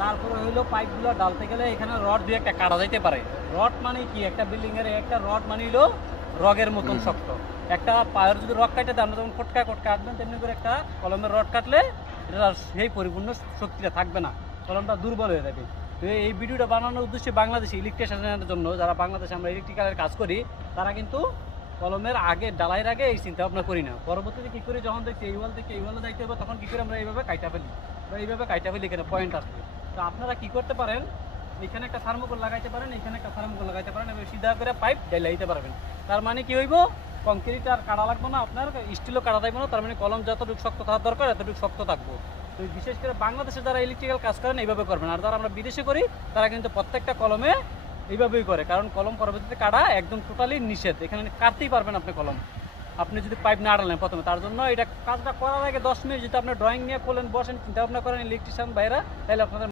তারপরে হইলো পাইপগুলো ডালতে গেলে এখানে রড দিয়ে একটা কাটা যাইতে পারে। রড মানে কি, একটা বিল্ডিং এর একটা রড মানে হইলো রগের মতন শক্ত। একটা পায়ের যদি রড কাটে দেন, আমরা যেমন ফটকায় কাটবেন, তেমনি করে একটা কলমের রড কাটলে এটা সেই পরিপূর্ণ শক্তিটা থাকবে না, কলমটা দুর্বল হয়ে যাবে। তো এই ভিডিওটা বানানোর উদ্দেশ্যে বাংলাদেশে ইলেকট্রিশিয়ানের জন্য, যারা বাংলাদেশে আমরা ইলেকট্রিক্যালের কাজ করি, তারা কিন্তু কলমের আগে ডালাইয়ের আগে এই চিন্তা ভাবনা করি না। পরবর্তীতে কী করি, যখন দেখছি এই ওয়াল থেকে এই ওয়ালে যাইতে হবে, তখন কী করি আমরা এইভাবে কাইটা ফেলি বা এইভাবে কাইটা ফেলি, এখানে পয়েন্ট আসবে। তো আপনারা কী করতে পারেন, এখানে একটা থার্মোকল লাগাইতে পারেন, এখানে একটা থার্মোকল লাগাইতে পারেন, এবং সিধা করে পাইপ ডাইলাইতে পারবেন। তার মানে কি হইব, কংক্রিট আর কাটা লাগবে না, আপনার স্টিলও কাটা থাকবে না। তার মানে কলম যতটুকু শক্ত থাকার দরকার এতটুকু শক্ত থাকবো। তো বিশেষ করে বাংলাদেশে যারা ইলেকট্রিক্যাল কাজ করেন এইভাবে করবেন, আর যারা আমরা বিদেশে করি তারা কিন্তু প্রত্যেকটা কলমে এইভাবেই করে, কারণ কলম পরবর্তীতে কাটা একদম টোটালি নিষেধ, এখানে কাটতেই পারবেন আপনি কলম, আপনি যদি পাইপ না আড়ালেন প্রথমে। তার জন্য এটা কাজটা করার আগে 10 মিনিট যদি আপনি ড্রয়িং নিয়ে করলেন, বসেন, চিন্তা ভাবনা করেন ইলেকট্রিশিয়ান ভাইরা, তাহলে আপনাদের